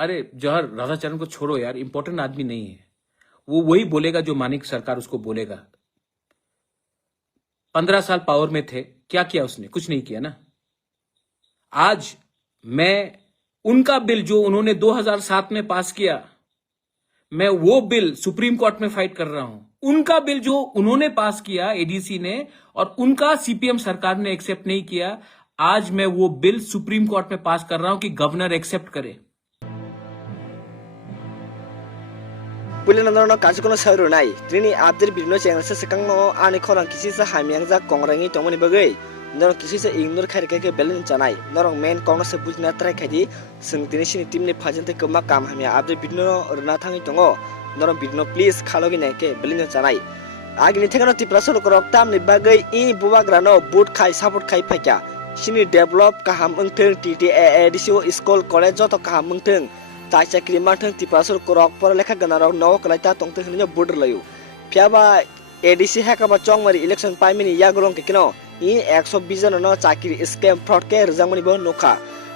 अरे जौहर राधाचरण को छोड़ो यार, इंपॉर्टेंट आदमी नहीं है वो। वही बोलेगा जो मानिक सरकार उसको बोलेगा। 15 साल पावर में थे, क्या किया उसने? कुछ नहीं किया ना। आज मैं उनका बिल जो उन्होंने 2007 में पास किया, मैं वो बिल सुप्रीम कोर्ट में फाइट कर रहा हूं। उनका बिल जो उन्होंने पास किया एडीसी ने, और उनका सीपीएम सरकार ने एक्सेप्ट नहीं किया, आज मैं वो बिल सुप्रीम कोर्ट में पास कर रहा हूं कि गवर्नर एक्सेप्ट करे। पुलिस काजकोनो सर नाई ट्रेनी आपदेर बिरनो चैनल से सकंगनो आने खोरां किसी से हामियांग जा कोंगरांगी तोमनी बगै नरं किसी से इग्नोर खारके के बेलन चनाई नरं मेन कोंगनो से बुझना ट्राई खादी संगतिनि सिनि टीमनि फाजनते कमा काम हामिया आपदेर बिरनो रना थांगी तंगो नरं बिरनो प्लीज खालोगि नेके बेलन चनाई आगिनि थेगानो तिप्रासो करक तामनि बगै इ बुबाग्रानो बुट खाई सपोर्ट खाई फाइका सिनि डेभलप काहाम अंथों टीटीएडीसीओ स्कूल कॉलेज जतो काहाम अंथों ताचा क्रीमाथों तिप्रासो करक पर लेखा गनारक नव कलाइता तंगते हनिनो बुडर लायो फियाबा एडीसी हेकाबा चंगमारी इलेक्शन पाइमिनि यागरं केकिनो इ 120 जन न चाकरी स्कैम फ्रॉड के रजामनि बो नोखा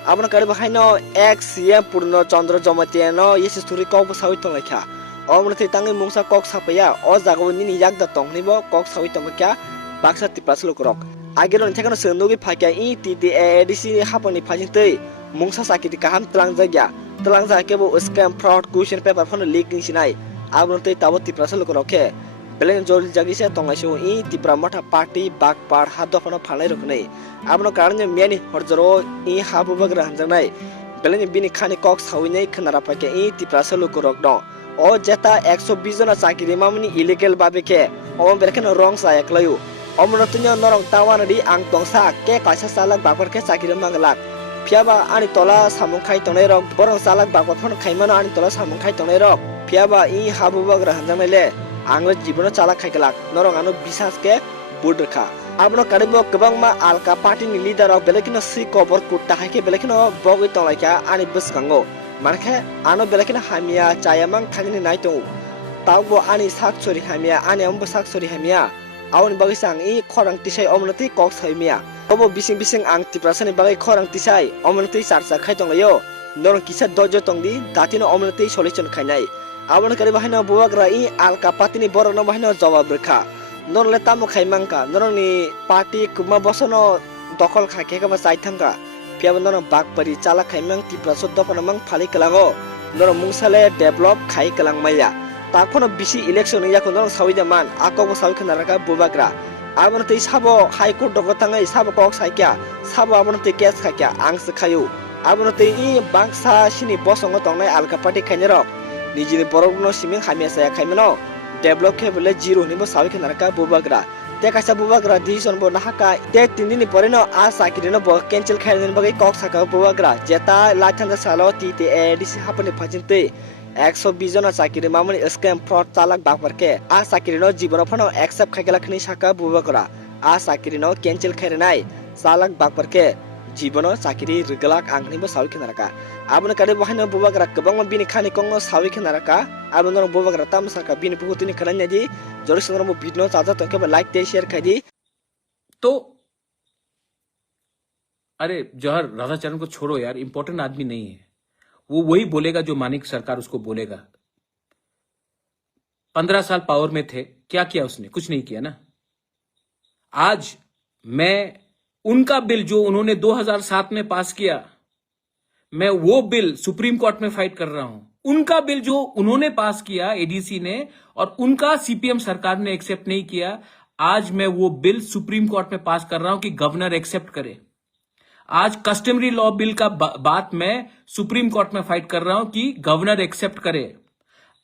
आबन करे बहाइनो एक्स सीएम पूर्ण चंद्र जमतियानो येसुरी कक सावि तंगलाखा अमरथे तांगे मुंसा कक सापया अ जागवनि यागदा तंगनिबो कक सावि तंगखा बाक्सा तिप्रासो करक आगेरन थेकानो सोंदोगि फाक्या इ टीटीएडीसी हापनि फाजिंतै मुंसा चाकरी काहाम तलांग जाग्या तलांग जाकेबो स्कैम फ्रॉड क्वेश्चन पेपर फन लीकिंग सिनाय आबनते ताबो तिप्रासो करके बेलेन जोल जागिसे तंगाइसो इ तिप्रा मठा पार्टी बागपाड़ हादफनो फालाय रखनै आबनो कारण मियानि हरजरो इ हाबु बग्रा हंजनाय बेलेन बिनि खानि कक साविनै खनारा पाके इ तिप्रासो करक दं ओ जेता 120 जना चाकरी मामनि इलीगल बाबेके ओ बेरखेन रंग सायकलायो अमरतन्य नरं तावानदि आं तंसा के कासा सालाक बागरके चाकरी मांगलाक फियाबा आनि तला सामुखाय तंनाय रक बरं सालाक बागफन खायमानो आनि तला सामुखाय तंनाय रक फियाबा इ हाबु बग्रा हंजनायले आंगले जीवन चाला खायगलाक नरं आनो बिसास के बुडरखा आबनो कारेबो गोबांमा आलका पार्टीनि लीडर अफ बेलेकिनो सि कवर कुट्टा हायके बेलेकिनो बगै तंलायका आनि बसकांगो मानखे आनो बेलेकिनो हामिया चायामां खानिनि नायतो तावबो आनि साकसरि हामिया आनि अम्बो साकसरि हामिया आवनि बगै सांग इ खरंग तिसाय अमनति कक सायमिया तबो बिसिं बिसिं आं तिप्रासनि बगै खरंग तिसाय अमनति चारचा खाय तंलायो नरं किसा दजो तंगदि दातिनो अमनति सलिउशन खायनाय आवन करे बाहायनो बुवाग्रा इ आलका पार्टीनि बरनो बाहायनो जवाब रेखा नरले तामो खायमांका नरनि पार्टी कुमा बसनो दखल खाकेका साइथांका फियाब नर बागपरि चाला खायमां तिप्रासो दफनमां फालि कलांगो नर मुंसाले डेभलप खाय कलांगमाया ताखनो बिसि इलेक्शन याको नर साविदामान आकबो सावि खनाराका बुवाग्रा आबनते साबो हाई कोर्ट दगताङै साबो कक साइक्या साबो आबनते केस खाक्या आंस खायो आबनते इ बाक्सा सिनि बसंग तंनाय आलका पार्टी खायनेर निजिनि बरगनो सिमिं हामिया साया खायमनो डेभलप केबले जीरो निबो सावि खनारका बुबाग्रा ते कासा बुबाग्रा डिसिजन बो नाहाका ते तिनदिनि परेनो आ साकिरिनो ब कैंसिल खायनेन बगै कक साका बुबाग्रा जेता लाथांदा सालो टीटीएडीसी हापनि फाजिनते 120 जना साकिरि मामनि स्कैम फ्रॉड चालक बागरके आ साकिरिनो जीवन फनो एक्सेप्ट खायगला खनि साका बुबाग्रा आ साकिरिनो कैंसिल खायनाय चालक बागरके जीवन चाकरी रिगलाक आंगनिबो सावि खनारका आबनो कारे बहायनो बुबाग्रा गोबां बिनि खानि कंगो सावि खनारका आबनो बुबाग्रा ताम साका बिनि पुगुतिनि खनान्यादि जरसनरमो भिडियो चाजा तंके लाइक दे शेयर खायदि तो अरे जौहर राधाचरण को छोड़ो यार, इंपॉर्टेंट आदमी नहीं है वो। वही बोलेगा जो मानिक सरकार उसको बोलेगा। 15 साल पावर में थे, क्या किया उसने? कुछ नहीं किया ना। आज मैं उनका बिल जो उन्होंने 2007 में पास किया, मैं वो बिल सुप्रीम कोर्ट में फाइट कर रहा हूं। उनका बिल जो उन्होंने पास किया एडीसी ने, और उनका सीपीएम सरकार ने एक्सेप्ट नहीं किया, आज मैं वो बिल सुप्रीम कोर्ट में पास कर रहा हूं कि गवर्नर एक्सेप्ट करे। आज कस्टमरी लॉ बिल का बात मैं सुप्रीम कोर्ट में फाइट कर रहा हूं कि गवर्नर एक्सेप्ट करे।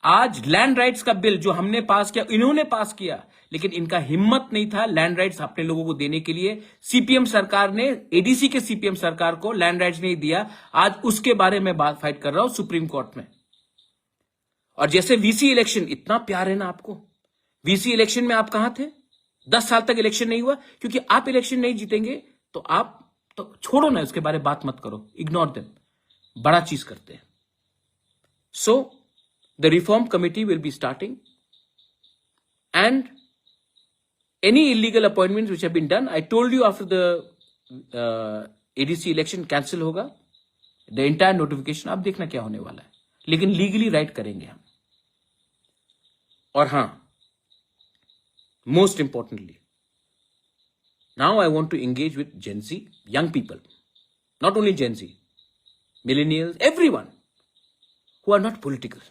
आज लैंड राइट्स का बिल जो हमने पास किया, इन्होंने पास किया, लेकिन इनका हिम्मत नहीं था लैंड राइट्स अपने लोगों को देने के लिए। सीपीएम सरकार ने, एडीसी के सीपीएम सरकार को लैंड राइट्स नहीं दिया। आज उसके बारे में बात फाइट कर रहा हूं सुप्रीम कोर्ट में। और जैसे वीसी इलेक्शन, इतना प्यार है ना आपको, वीसी इलेक्शन में आप कहां थे? 10 साल तक इलेक्शन नहीं हुआ, क्योंकि आप इलेक्शन नहीं जीतेंगे तो आप तो छोड़ो ना, उसके बारे में बात मत करो, इग्नोर देम। बड़ा चीज करते हैं। सो the reform committee will be starting, and any illegal appointments which have been done, I told you after the ADC election cancel होगा, the entire notification। आप देखना क्या होने वाला है। लेकिन लीगली राइट करेंगे हम। और हां, most importantly, now I want to engage with Gen Z, young people, not only Gen Z, millennials, everyone who are not political,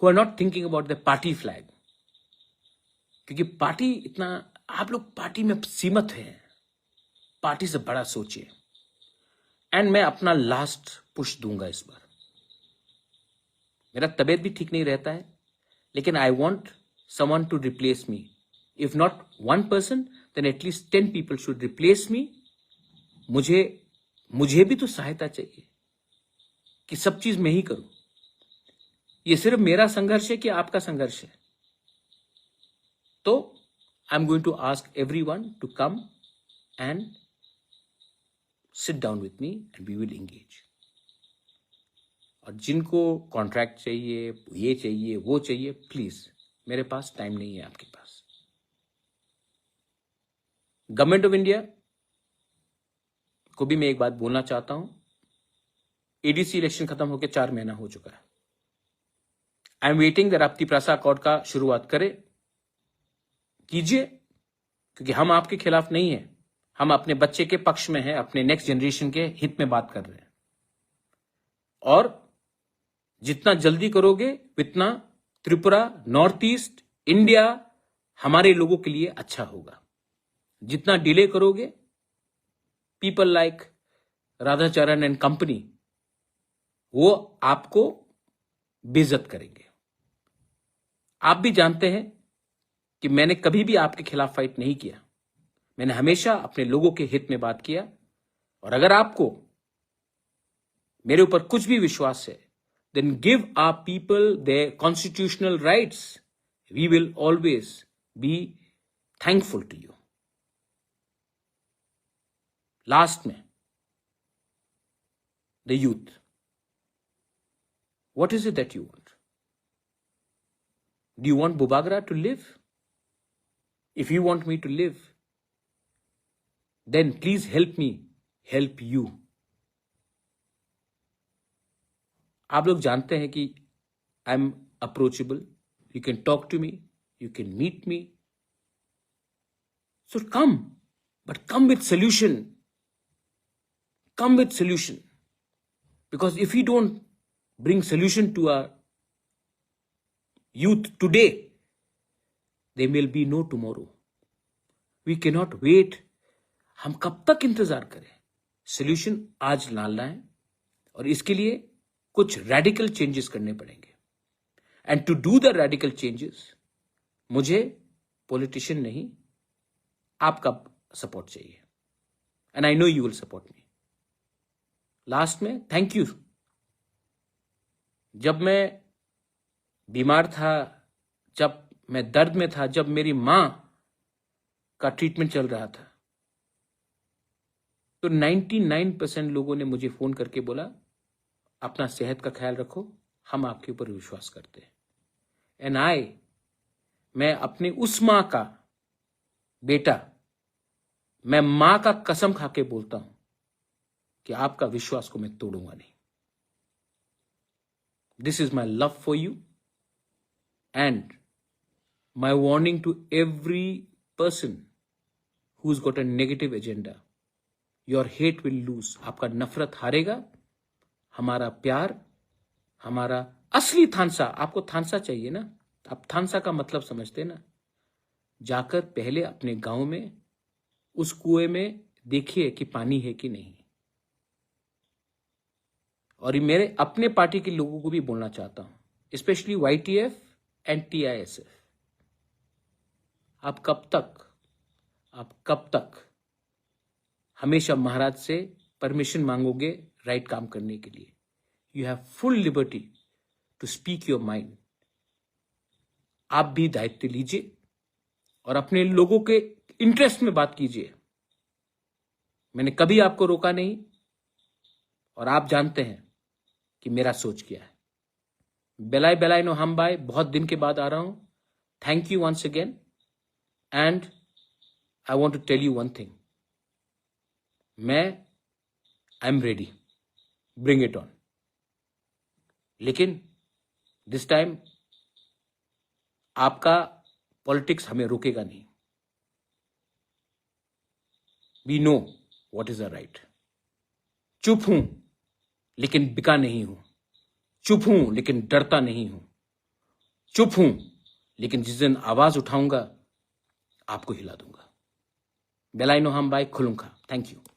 who are not thinking about the party flag. क्योंकि party इतना, आप लोग party में सीमित हैं, party से बड़ा सोचिए। एंड मैं अपना लास्ट पुश दूंगा इस बार। मेरा तबीयत भी ठीक नहीं रहता है, लेकिन I want someone to replace me. If not one person, then at least 10 people should replace me. मुझे भी तो सहायता चाहिए कि सब चीज मैं ही करूं। ये सिर्फ मेरा संघर्ष है कि आपका संघर्ष है? तो I am going to ask everyone to come and sit down with me and we will engage. और जिनको कॉन्ट्रैक्ट चाहिए, ये चाहिए, वो चाहिए, प्लीज, मेरे पास टाइम नहीं है आपके पास। गवर्नमेंट ऑफ इंडिया को भी मैं एक बात बोलना चाहता हूं। एडीसी इलेक्शन खत्म होकर 4 महीना हो चुका है। आई एम वेटिंग दैट आप तिपरासा अकॉर्ड का शुरुआत कीजिए, क्योंकि हम आपके खिलाफ नहीं है, हम अपने बच्चे के पक्ष में हैं, अपने नेक्स्ट जनरेशन के हित में बात कर रहे हैं। और जितना जल्दी करोगे उतना त्रिपुरा, नॉर्थ ईस्ट इंडिया हमारे लोगों के लिए अच्छा होगा। जितना डिले करोगे, people like Radhacharan and company वो आपको बेइज्जत करेंगे। आप भी जानते हैं कि मैंने कभी भी आपके खिलाफ फाइट नहीं किया, मैंने हमेशा अपने लोगों के हित में बात किया। और अगर आपको मेरे ऊपर कुछ भी विश्वास है, then give our people their constitutional rights, we will always be thankful to you. Last में, the youth, what is it that you want? Do you want Bubagra to live? If you want me to live, then please help me help you. आप लोग जानते हैं कि I am approachable, you can talk to me, you can meet me, so come, but come with solution, come with solution. Because if we don't bring solution to our youth today, there will be no tomorrow. We cannot wait. हम कब तक इंतजार करें? Solution आज लाना है और इसके लिए कुछ रेडिकल चेंजेस करने पड़ेंगे। And to do the radical changes, मुझे पॉलिटिशियन नहीं, आपका सपोर्ट चाहिए। And I know you will support me. Last में थैंक यू। जब मैं बीमार था, जब मैं दर्द में था, जब मेरी मां का ट्रीटमेंट चल रहा था, तो 99% लोगों ने मुझे फोन करके बोला, अपना सेहत का ख्याल रखो, हम आपके ऊपर विश्वास करते हैं। एंड मैं अपने उस मां का बेटा, मैं मां का कसम खा के बोलता हूं कि आपका विश्वास को मैं तोड़ूंगा नहीं। This is my love for you and my warning to every person who is got a negative agenda, your hate will lose. आपका नफरत हारेगा, हमारा प्यार, हमारा असली थानसा, आपको थानसा चाहिए ना, आप थानसा का मतलब समझते ना, जाकर पहले अपने गांव में उस कुएं में देखिए कि पानी है कि नहीं। और मेरे अपने पार्टी के लोगों को भी बोलना चाहता हूं, स्पेशली YTF एंड TISF, आप कब तक हमेशा महाराज से परमिशन मांगोगे राइट काम करने के लिए? You have full liberty to speak your mind. आप भी दायित्व लीजिए और अपने लोगों के इंटरेस्ट में बात कीजिए। मैंने कभी आपको रोका नहीं और आप जानते हैं कि मेरा सोच क्या है। बेलाई नो हम बाय, बहुत दिन के बाद आ रहा हूं। Thank you once again and I want to tell you one thing, I am ready, bring it on. लेकिन दिस टाइम आपका पॉलिटिक्स हमें रोकेगा नहीं। We know what is the right. चुप हूं लेकिन बिका नहीं हूं। चुप हूं लेकिन डरता नहीं हूं। चुप हूं लेकिन जिस दिन आवाज उठाऊंगा आपको हिला दूंगा। बेलाइनो हम बाय खुलुंखा। Thank you.